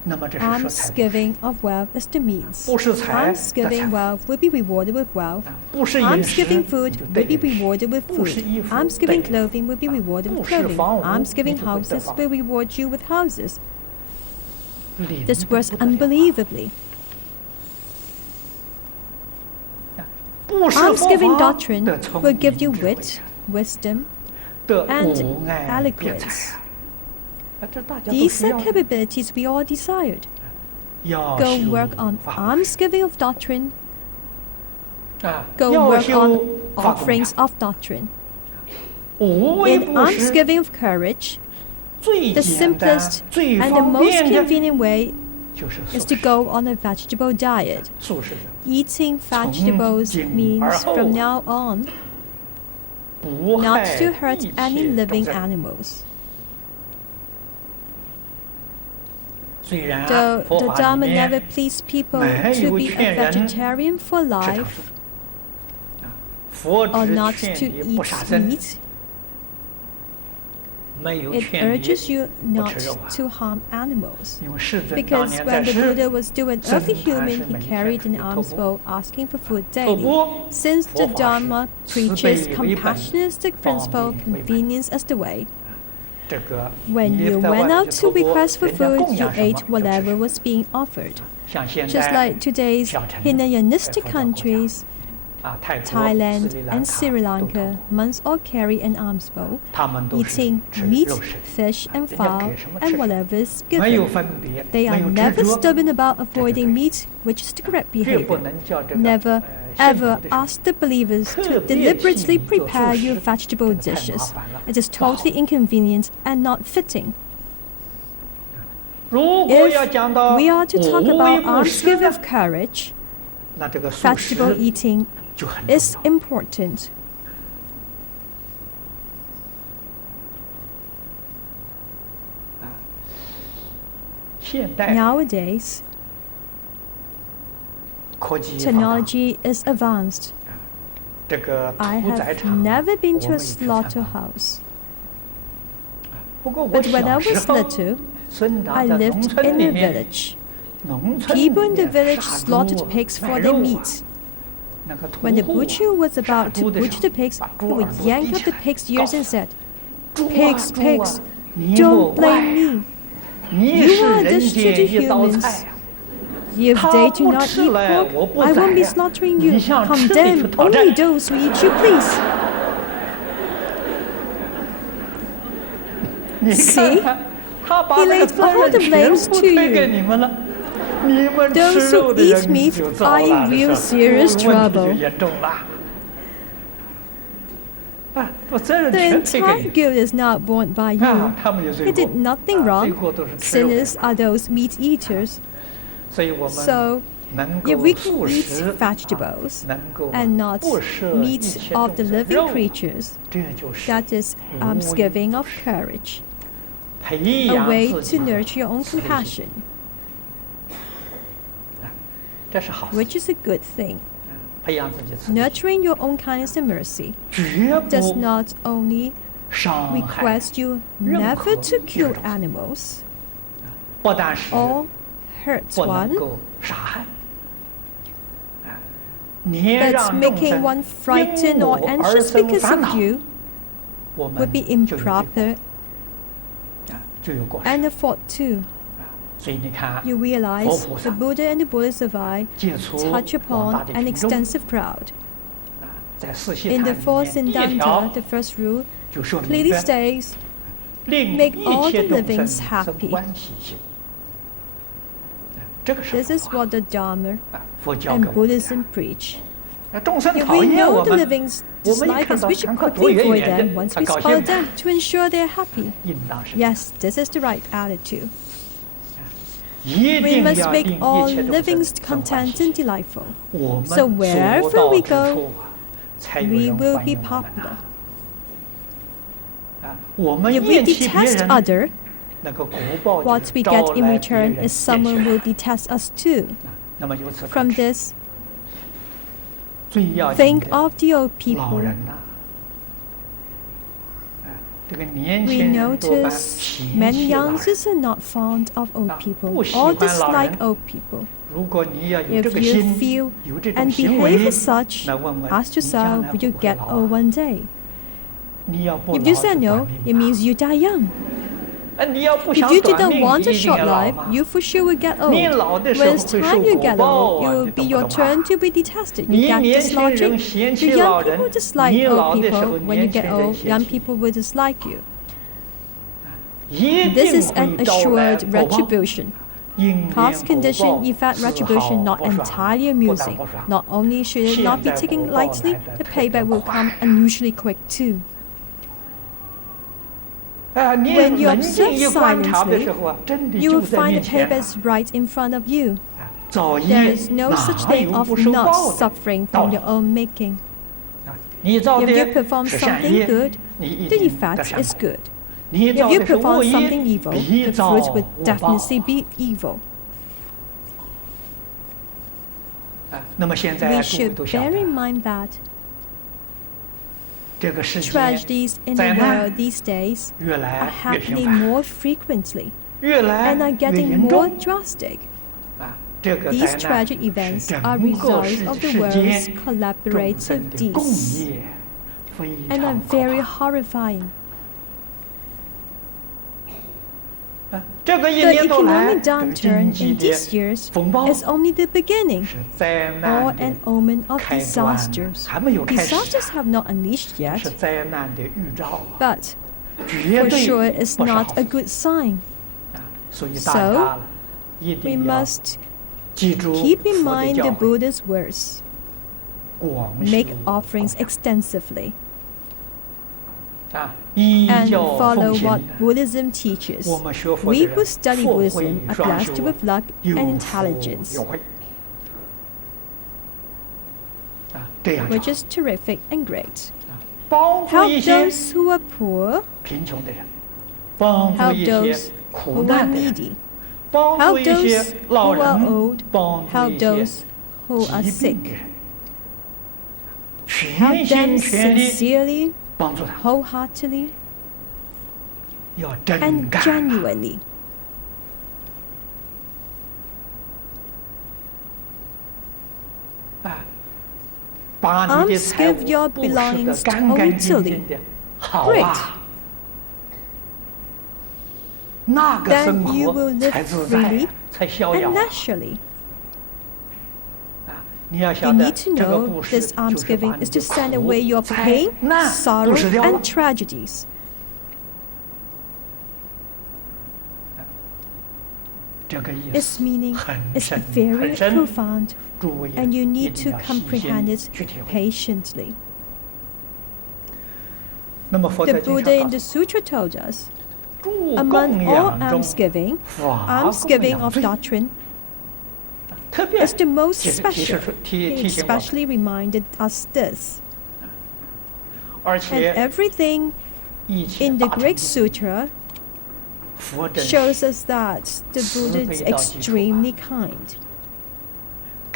Almsgiving of wealth is the means. Almsgiving wealth will be rewarded with wealth. Almsgiving food will be rewarded with food. Almsgiving clothing will be rewarded with clothing. Almsgiving houses will reward you with houses. This works unbelievably. Almsgiving doctrine will give you wit, wisdom, and eloquence. These are capabilities we all desired. Go work on almsgiving of doctrine. Go work on offerings of doctrine. In almsgiving of courage, the simplest and the most convenient way is to go on a vegetable diet. Eating vegetables means from now on not to hurt any living animals. Though the Dharma never pleased people to be a vegetarian for life or not to eat meat, it urges you not to harm animals. Because when the Buddha was still an earthly human, he carried an alms bowl asking for food daily. Since the Dharma preaches compassionistic principle, convenience as the way, when you went out to request for food, you ate whatever was being offered. Just like today's Hinayanistic countries, Thailand and Sri Lanka, monks all carry an alms bowl, eating meat, fish and fowl, and whatever is given. They are never stubborn about avoiding meat, which is the correct behavior. Never ever ask the believers to deliberately prepare your vegetable dishes. It is totally inconvenient and not fitting. If we are to talk about almsgiving of courage, vegetable eating is important. Nowadays, technology is advanced. I have never been to a slaughterhouse. But when I was little, I lived in a village. People in the village slaughtered pigs for their meat. When the butcher was about to butcher the pigs, he would yank up the pig's ears and said, "Pigs, pigs, don't blame me. You are the stupid humans. If they do not eat pork, I won't be slaughtering you. Condemn only those who eat you, please." See? He laid all the blames to you. Those who eat meat are in real serious trouble. The entire guild is not borne by you. He did nothing wrong. Sinners are those meat eaters. So, if we can eat vegetables and not meat of the living creatures, that is almsgiving of courage, a way to nurture your own compassion, which is a good thing. Nurturing your own kindness and mercy does not only request you never to kill animals or hurt one, but making one frightened or anxious because of you would be improper and a fault too. You realize the Buddha and the Bodhisattva touch upon an extensive crowd. In the fourth Siddhanta, the first rule clearly states, make all the livings happy. This is what the Dharma and Buddhism preach. If we know the livings dislike us, we should quickly avoid them once we spot them to ensure they are happy. Yes, this is the right attitude. We must make all livings content and delightful. So wherever we go, we will be popular. If we detest others, what we get in return is someone will detest us too. From this, think of the old people. We notice many youngsters are not fond of old people or dislike old people. If you feel and behave as such, ask yourself, will you get old one day? If you say no, it means you die young. If you do not want a short life, you for sure will get old. When it's time you get old, it will be your turn to be detested. You get this logic? Do young people dislike old people? When you get old, young people will dislike you. This is an assured retribution. Past condition, effect, retribution, not entirely amusing. Not only should it not be taken lightly, the payback will come unusually quick too. When you observe silently, you will find the payback right in front of you. There is no such thing of not suffering from your own making. If you perform something good, the effect is good. If you perform something evil, the fruit will definitely be evil. We should bear in mind that tragedies in the world these days are happening more frequently and are getting more drastic. These tragic events are results of the world's collaborative deeds and are very horrifying. The economic downturn in these years is only the beginning, or an omen of disasters. Disasters have not unleashed yet, but for sure it's not a good sign. So, we must keep in mind the Buddha's words. Make offerings extensively. And follow what Buddhism teaches. We who study Buddhism are blessed with luck and intelligence, which is terrific and great. Help those who are poor. Help those who are needy. Help those who are old. Help those who are sick. Help them sincerely, wholeheartedly, and genuinely. Give your belongings totally. Great. Then you will live freely and naturally. You need to know this almsgiving is to send away your pain, sorrow, and tragedies. Its meaning is very profound, and you need to comprehend it patiently. The Buddha in the Sutra told us, among all almsgiving of doctrine is the most special. He especially reminded us this. And everything in the Greek Sutra shows us that the Buddha is extremely kind.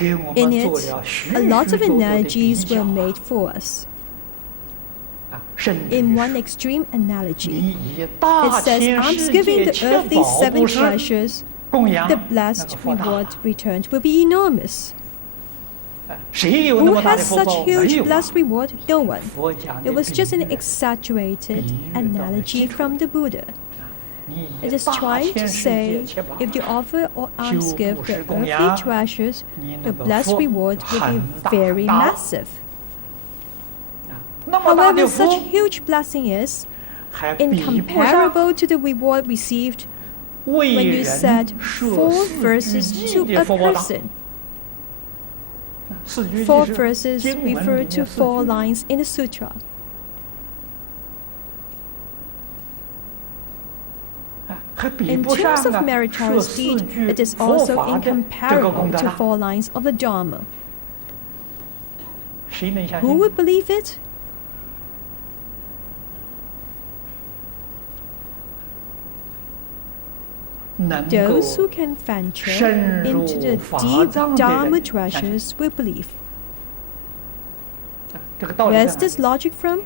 In it, a lot of analogies were made for us. In one extreme analogy, it says, almsgiving the earthly 7 treasures, the blessed reward returned will be enormous. Who has such huge blessed reward? No one. It was just an exaggerated analogy from the Buddha. It is trying to say, if you offer or almsgive the earthly treasures, the blessed reward will be very massive. However, such huge blessing is incomparable to the reward received when you said 4 verses to a person. 4 verses refer to 4 lines in the sutra. In terms of meritorious deed, it is also incomparable to 4 lines of the Dharma. Who would believe it? Those who can venture into the deep Dharma treasures will believe. Where's this logic from?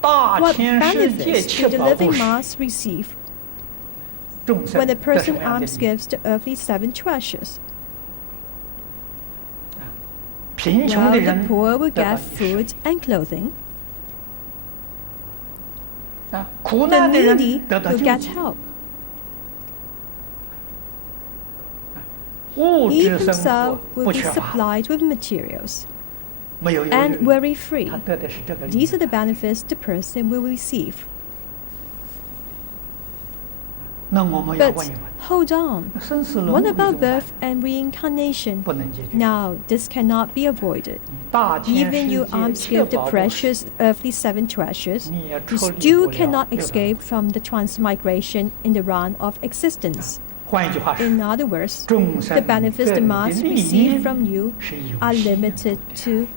What benefits do the living mass receive when a person almsgives the earthly 7 treasures? Well, the poor will get food and clothing. The needy will get help. He himself will be supplied with materials and worry-free. These are the benefits the person will receive. But hold on, what about birth and reincarnation? Now, this cannot be avoided. Even you almsgive the precious earthly 7 treasures, you still cannot escape from the transmigration in the realm of existence. In other words, the benefits the mass receive from you are limited to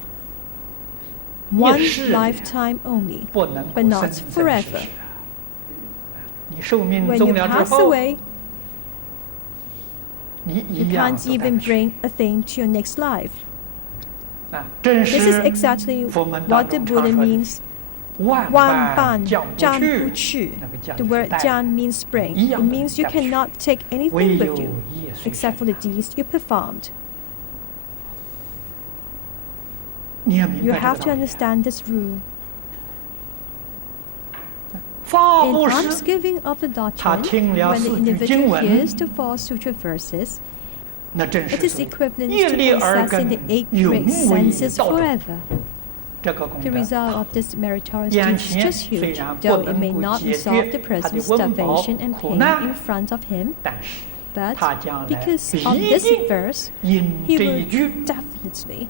1 lifetime only, but not forever. When you pass away, you can't even bring a thing to your next life. This is exactly what the Buddha means. 万般沾不去. The word 沾 means spring. It means you cannot take anything with you except for the deeds you performed. You have to understand this rule. In almsgiving of the doctrine, when the individual hears the 4 sutra verses, it is equivalent to possessing the 8 great senses forever. The result of this meritorious deed is just huge, though it may not resolve the person's starvation and pain in front of him. But because of this verse, he will definitely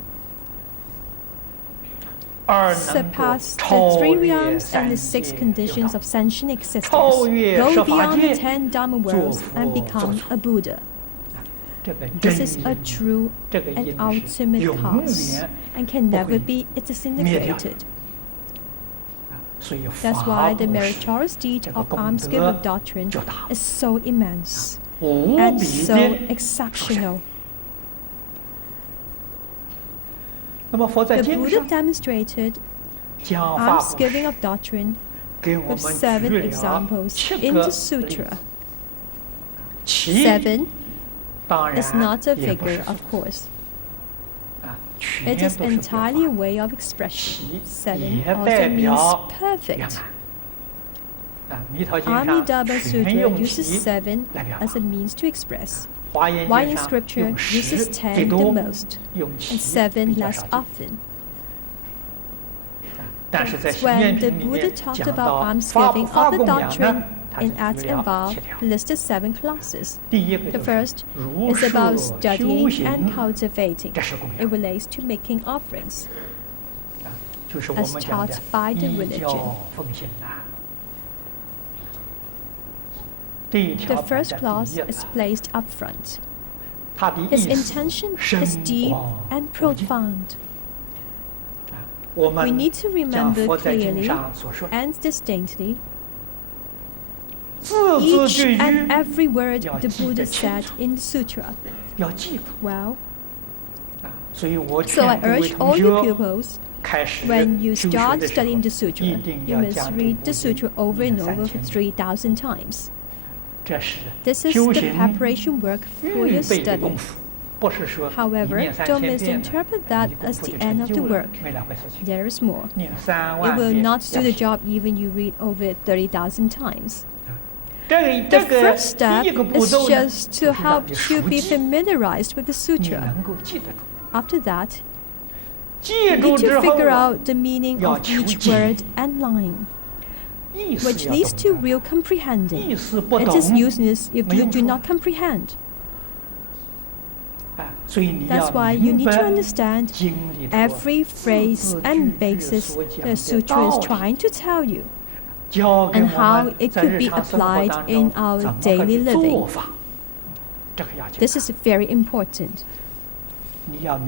surpass the 3 realms and the 6 conditions of sentient existence, go beyond the 10 Dharma worlds, and become a Buddha. This is a true and ultimate cause and can never be disintegrated. That's why the meritorious deed of almsgiving doctrine is so immense and so exceptional. The Buddha demonstrated almsgiving of doctrine with 7 examples in the sutra. 7 is not a figure, of course. It is entirely a way of expression. 7 also means perfect. Amitabha Sutra uses 7 as a means to express. While in scripture uses 10 the most, and 7 less often. When the Buddha talked about almsgiving of the doctrine, in At and Vow listed 7 classes. The first is about studying and cultivating. It relates to making offerings, as taught by the religion. The first clause is placed up front. Its intention is deep and profound. We need to remember clearly and distinctly each and every word the Buddha said in the sutra. Well, so I urge all you pupils, when you start studying the sutra, you must read the sutra over and over for 3,000 times. This is the preparation work for your study. However, don't misinterpret that as the end of the work. There is more. It will not do the job even you read over it 30,000 times. The first step is just to help you be familiarized with the sutra. After that, you need to figure out the meaning of each word and line, which leads to real comprehending. It is useless if you do not comprehend. That's why you need to understand every phrase and basis the sutra is trying to tell you, and how it could be applied in our daily living. This is very important.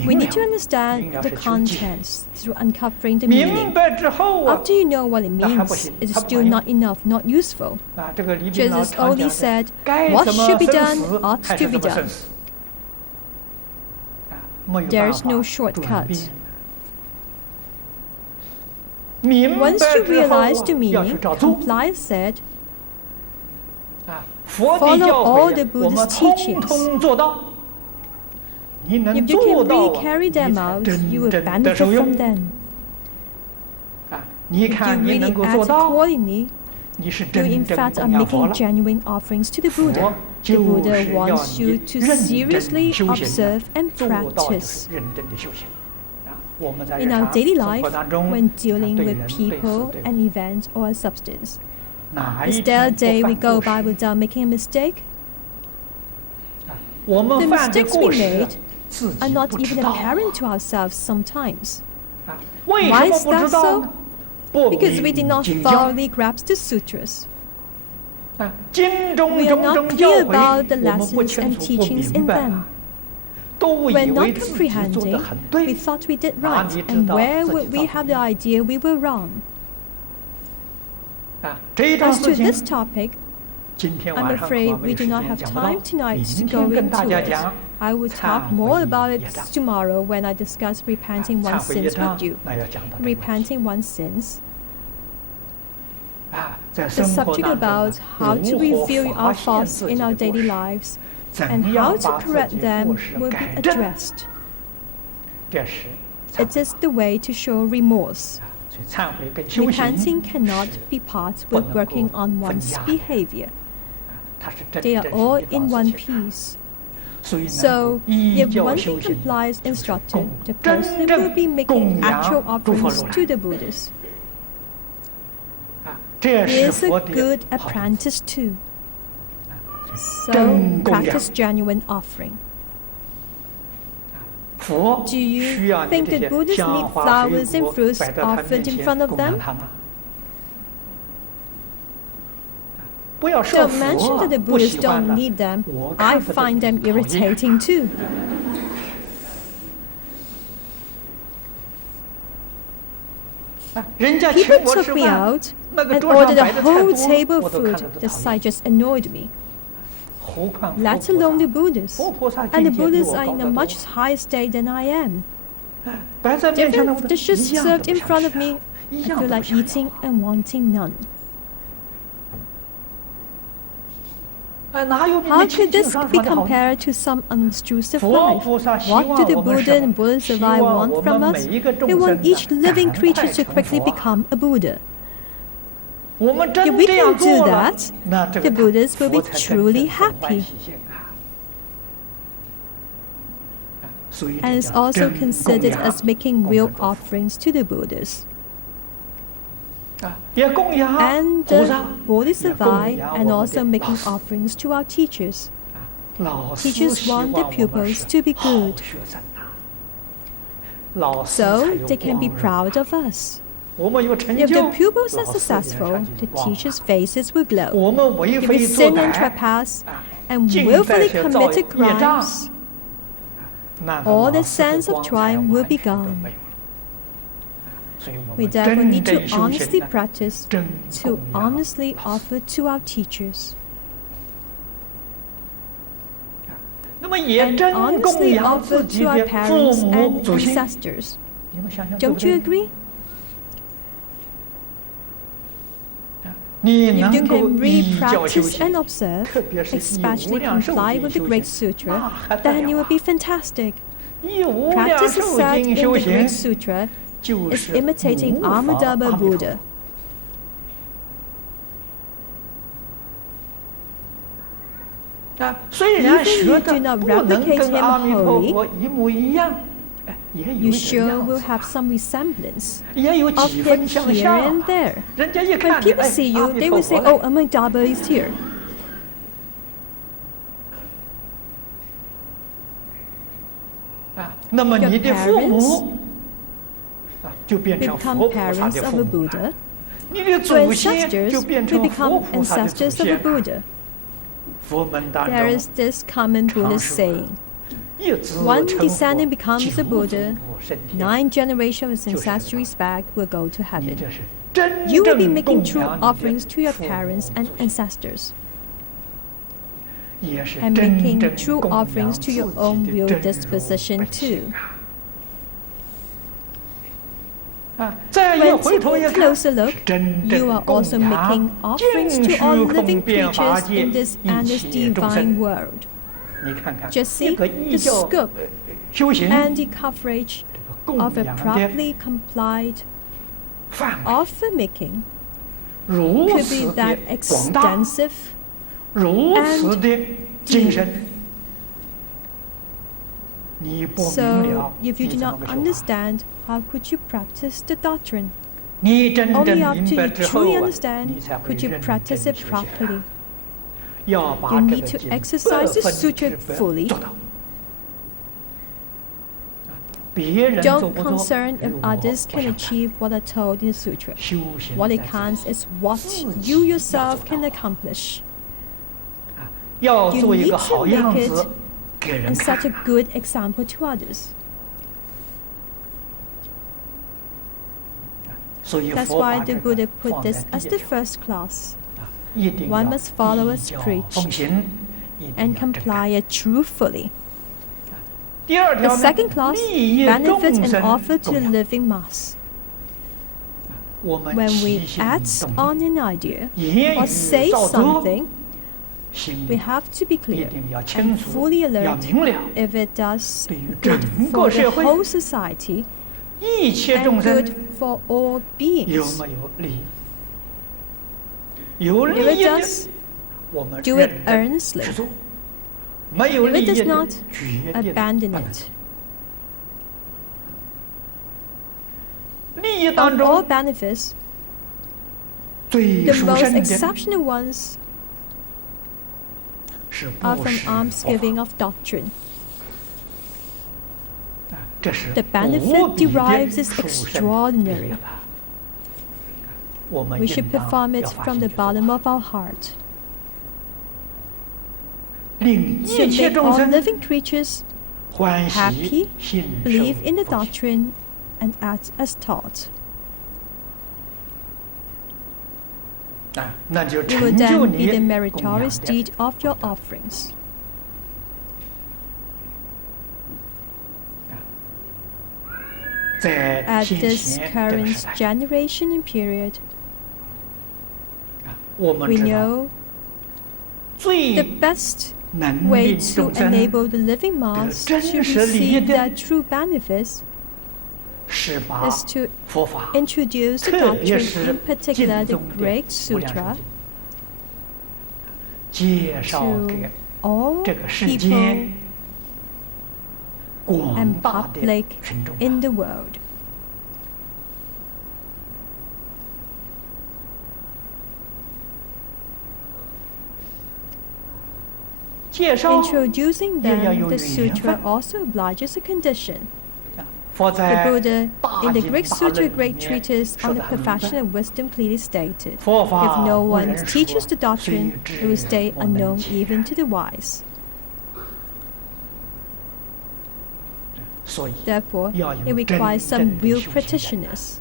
We need to understand the contents through uncovering the meaning. After you know what it means, it is still not enough, not useful. Jesus only said, what should be done ought to be done. There is no shortcut. Once you realize the meaning, comply said, follow all the Buddha's teachings. If you can really carry them out, you will benefit from them. If you really act accordingly, you in fact are making genuine offerings to the Buddha. The Buddha wants you to seriously observe and practice. In our daily life, when dealing with people, an event, or a substance, is there a day we go by without making a mistake? The mistakes we made are not even apparent to ourselves sometimes. Why is that so? Because we did not thoroughly grasp the sutras. We are not clear about the lessons and teachings in them. When not comprehending, we thought we did right, and where would we have the idea we were wrong? As to this topic, I'm afraid we do not have time tonight to go into it. I will talk more about it tomorrow when I discuss repenting one's sins with you. Repenting one's sins. The subject about how to reveal our faults in our daily lives and how to correct them will be addressed. It is the way to show remorse. Repenting cannot be part with working on one's behavior. They are all in one piece. So, if one thing complies instructed, the person will be making actual offerings to the Buddhas. He is a good apprentice too. So, practice genuine offering. Do you think the Buddhas need flowers and fruits offered in front of them? Don't mention that the Buddhists don't need them. I find them irritating too. People took me out and ordered a whole table of food. The sight just annoyed me. Let alone the Buddhists. And the Buddhists are in a much higher state than I am. Different dishes served in front of me, I feel like eating and wanting none. How could this be compared to some unobtrusive life? What do the Buddha and Bodhisattva want from us? They want each living creature to quickly become a Buddha. If we can do that, the Buddhas will be truly happy. And is also considered as making real offerings to the Buddhas. and the Bodhisattva, and also making offerings to our teachers. Teachers want their pupils to be good, so they can be proud of us. If the pupils are successful, the teachers' faces will glow. If we sin and trespass and willfully committed crimes, all the sense of triumph will be gone. We therefore need to honestly practice, to honestly offer to our teachers, and honestly offer to our parents and ancestors. Don't you agree? If you can really practice and observe, especially comply with the Great Sutra, then it will be fantastic. Practice said in the Great Sutra is imitating Amitabha Buddha. Even you do not replicate him wholly, you sure will have some resemblance of him here and there. When people see you, they will say, "Oh, Amitabha is here." Your parents become parents of a Buddha. Your ancestors will become ancestors of a Buddha. There is this common Buddhist saying: one descendant becomes a Buddha, 9 generations of ancestries back will go to heaven. You will be making true offerings to your parents and ancestors, and making true offerings to your own will disposition too. When taking a closer look, you are also making offerings to all living creatures in this endless divine world. Just see the scope and the coverage of a properly complied offer making could be that extensive and deep. So, if you do not understand, how could you practice the doctrine? Only after you truly understand could you practice it properly. You need to exercise the sutra fully. Don't concern if others can achieve what are told in the sutra. What it counts is what you yourself can accomplish. You need to make it and set a good example to others. That's why the Buddha put this as the first class. One must follow as preached and comply it truthfully. The second class benefits and offer to the living mass. When we act on an idea or say something, we have to be clear and fully alert if it does good for the whole society and good for all beings. If it does, do it earnestly. If it does not, abandon it. Of all benefits, the most exceptional ones are from almsgiving of doctrine. The benefit derived is extraordinary. We should perform it from the bottom of our heart. To make all living creatures happy, believe in the doctrine, and act as taught. It will then be the meritorious deed of your offerings. At this current generation and period, we know the best way to enable the living mass to receive their true benefits is to introduce the doctrine, in particular the Great Sutra, to all people and public in the world. Introducing them, the sutra also obliges a condition. The Buddha, in the Great Sutra, Great Treatise on the Perfection of Wisdom, clearly stated, if no one teaches the doctrine, it will stay unknown even to the wise. Therefore, it requires some real practitioners.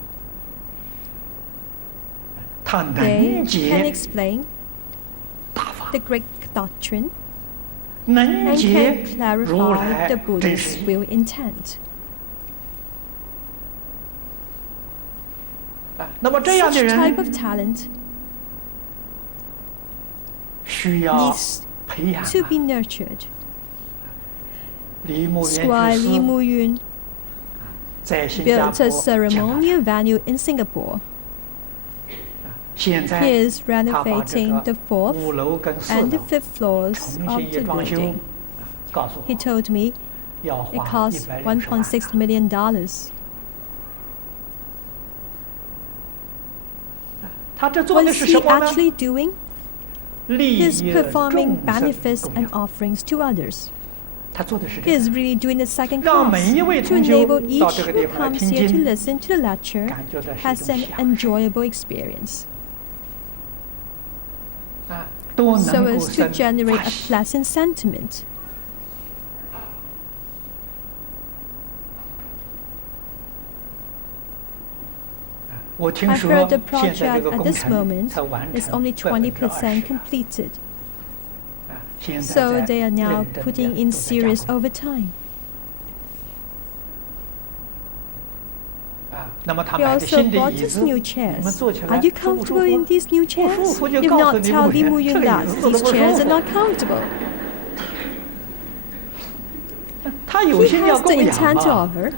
They can explain the great doctrine and can clarify the Buddha's real intent. Such type of talent needs to be nurtured. Squire Li Muyun built a ceremonial venue in Singapore. He is renovating the 4th and the 5th floors of the building. He told me it costs $1.6 million. What is he actually doing? He is performing benefits and offerings to others. He is really doing the second class to enable each who comes here to listen to the lecture has an enjoyable experience, so as to generate a pleasant sentiment. I've heard the project at this moment is only 20% completed. So they are now putting in serious overtime. He also bought these new chairs. Are you comfortable in these new chairs? If not, tell Li Muyun that these chairs are not comfortable. He has the intent to offer,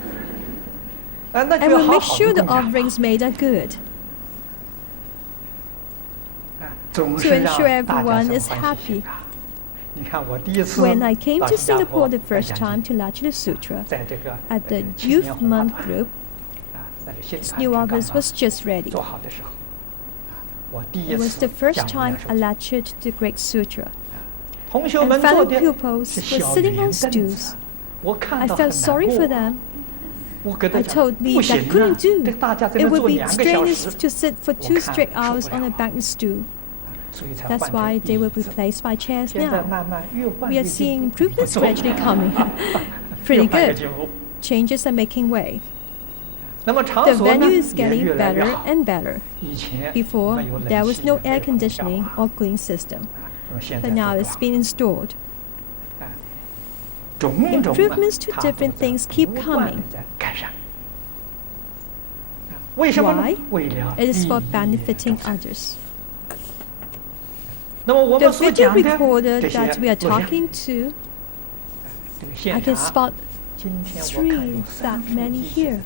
and will make sure the offerings made are good, to ensure everyone is happy. When I came to Singapore the first time to lecture the sutra at the Youth Month group, this new office was just ready. It was the first time I lectured the Great Sutra, and fellow pupils were sitting on stools. I felt sorry for them. I told Lee that couldn't do. It would be strenuous to sit for 2 straight hours on a banked stool. That's why they will be replaced by chairs now. We are seeing improvements gradually coming. Pretty good. Changes are making way. The venue is getting better and better. Before, there was no air conditioning or cooling system, but now it's been installed. Improvements to different things keep coming. Why? It is for benefiting others. The video recorder that we are talking to, I can spot 3 that many here.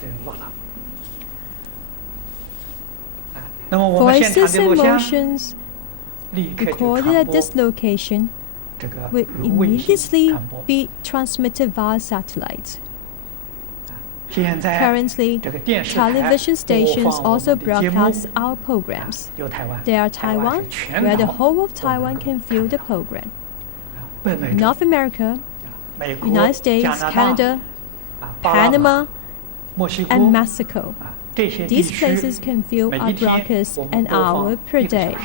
Voices and motions recorded at this location will immediately be transmitted via satellite. Currently, television stations also broadcast our programs. There are Taiwan, where the whole of Taiwan can view the program. North America, United States, Canada, Panama, and Mexico. These places can view our broadcast an hour per day.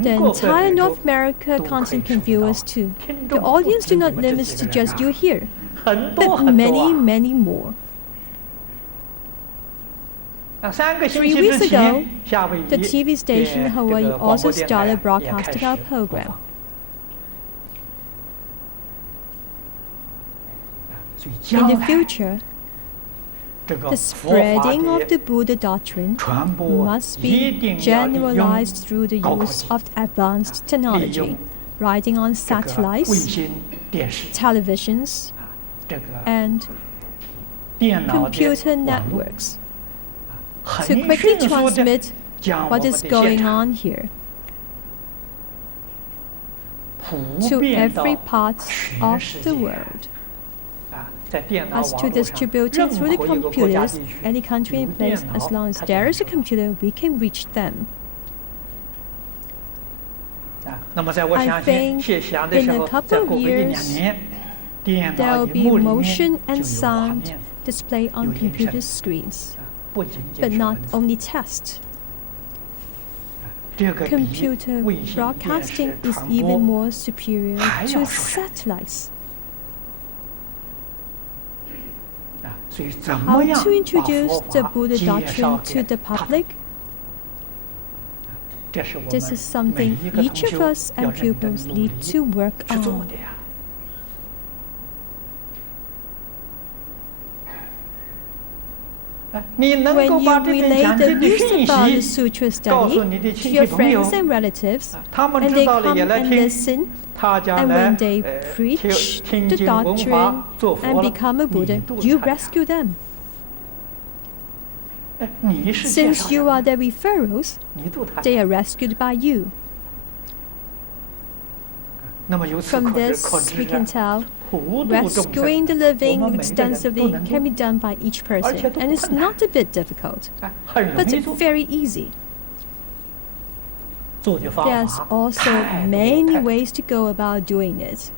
The entire North America continent can view us too. The audience do not limit to just you here, but many, many more. 3 weeks ago, the TV station in Hawaii also started broadcasting our program. In the future, the spreading of the Buddha doctrine must be generalized through the use of advanced technology, riding on satellites, televisions, and computer networks, to quickly transmit what is going on here to every part of the world. As to distributing through the computers, any country in place, as long as there is a computer, we can reach them. I think in a couple of years, there will be motion and sound display on computer screens, but not only text. Computer broadcasting is even more superior to satellites. How to introduce the Buddha doctrine to the public? This is something each of us and pupils need to work on. When you relay the news about the sutra study to your friends and relatives, and they come and listen, and when they preach the doctrine and become a Buddha, you rescue them. Since you are their referrals, they are rescued by you. From this, we can tell rescuing the living extensively can be done by each person, and it's not a bit difficult, but very easy. There's also many ways to go about doing it.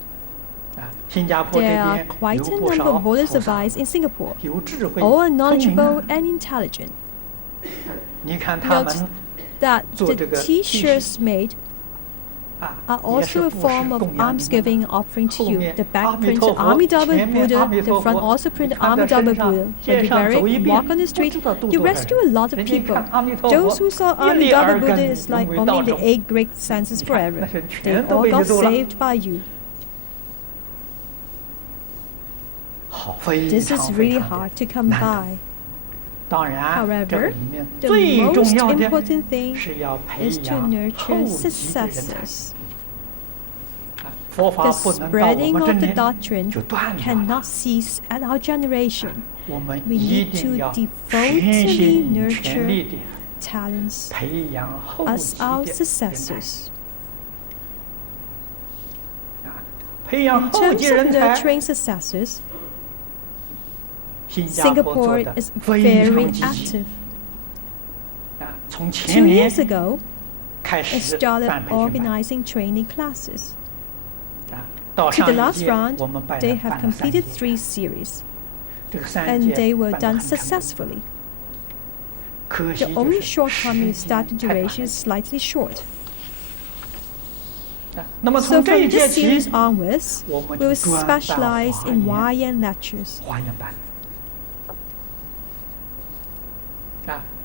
There are quite a number of Bodhisattvas in Singapore. All are knowledgeable and intelligent. Note that the T-shirts made are also a form of almsgiving offering to you. The back print Amidabha Buddha, the front also print Amidabha Buddha. When you wear it, walk on the street, you rescue a lot of people. Those who saw Amidabha Buddha is like only the 8 great senses forever. They all got saved by you. This is really hard to come by. However, the most important thing is to nurture successors. The spreading of the doctrine cannot cease at our generation. We need to devotedly nurture talents as our successors. In terms of nurturing successors, Singapore is very active. 2 years ago, it started organizing training classes. To the last round, they have completed 3 series, and they were done successfully. The only shortcoming is that the duration is slightly short. So from this series onwards, we will specialize in YN lectures.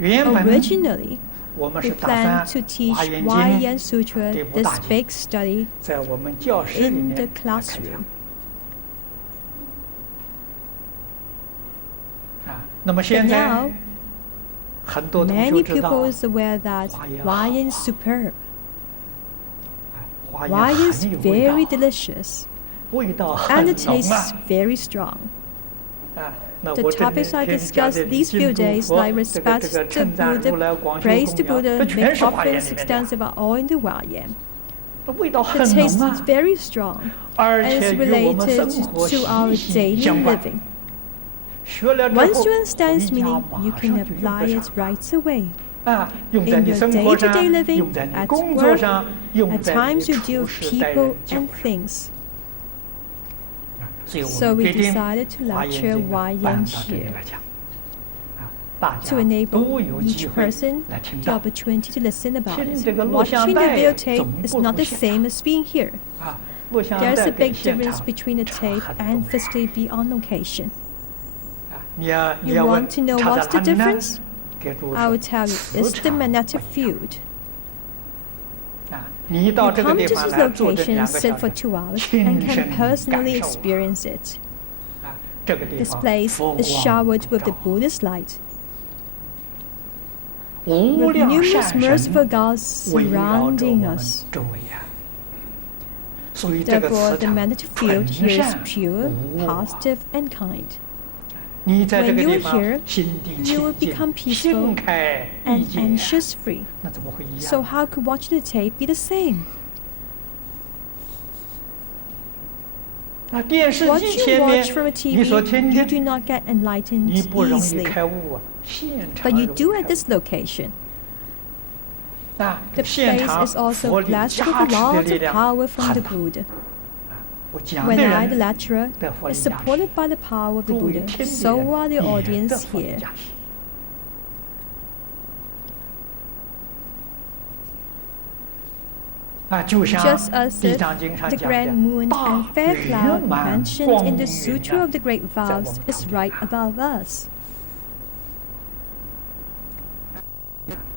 Originally, we planned to teach YN Sutra, this big study, in the classroom. But now, many pupils are aware that YN is superb. YN is very delicious, and the taste is very strong. The topics I discussed these few days, like respect the Buddha, praise the Buddha, make offerings extensive, are all in the YN. The taste is very strong and is related to our daily living. Once you understand its meaning, you can apply it right away. In your day-to-day living, at work, at times you deal with people and things. So we decided to lecture YN here, to enable each person the opportunity to listen about it. Watching the videotape is not the same as being here. There's a big difference between the tape and physically be on location. You want to know what's the difference? I will tell you, it's the magnetic field. You come to this location, sit for 2 hours, and can personally experience it. This place is showered with the Buddhist light, with numerous merciful gods surrounding us. Therefore, the magnetic field here is pure, positive, and kind. When you are here, you will become peaceful and anxious-free. So how could watching the tape be the same? What you watch from a TV, you do not get enlightened easily. But you do at this location. The place is also blessed with lots of power from the Buddha. When I, the lecturer, is supported by the power of the Buddha, so are the audience here. Just as if the grand moon and fair cloud mentioned in the Sutra of the Great Vows is right above us.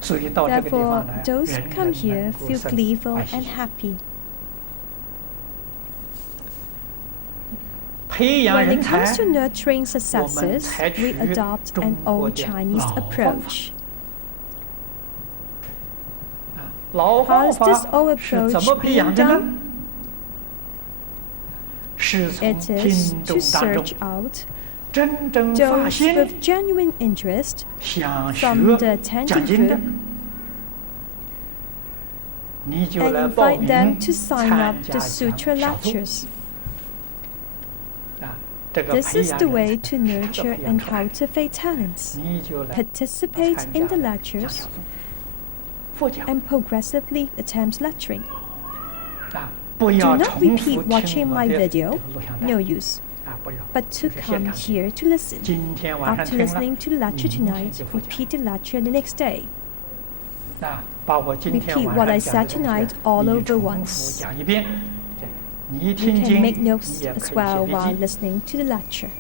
Therefore, those who come here feel gleeful and happy. When it comes to nurturing successors, we adopt an old Chinese approach. How is this old approach being done? It is to search out those with genuine interest from the Tenjin group and invite them to sign up the Sutra lectures. This is the way to nurture and cultivate talents. Participate in the lectures and progressively attempt lecturing. Do not repeat watching my video, no use, but to come here to listen. After listening to the lecture tonight, repeat the lecture the next day. Repeat what I said tonight all over once. You can make notes as well while listening to the lecture.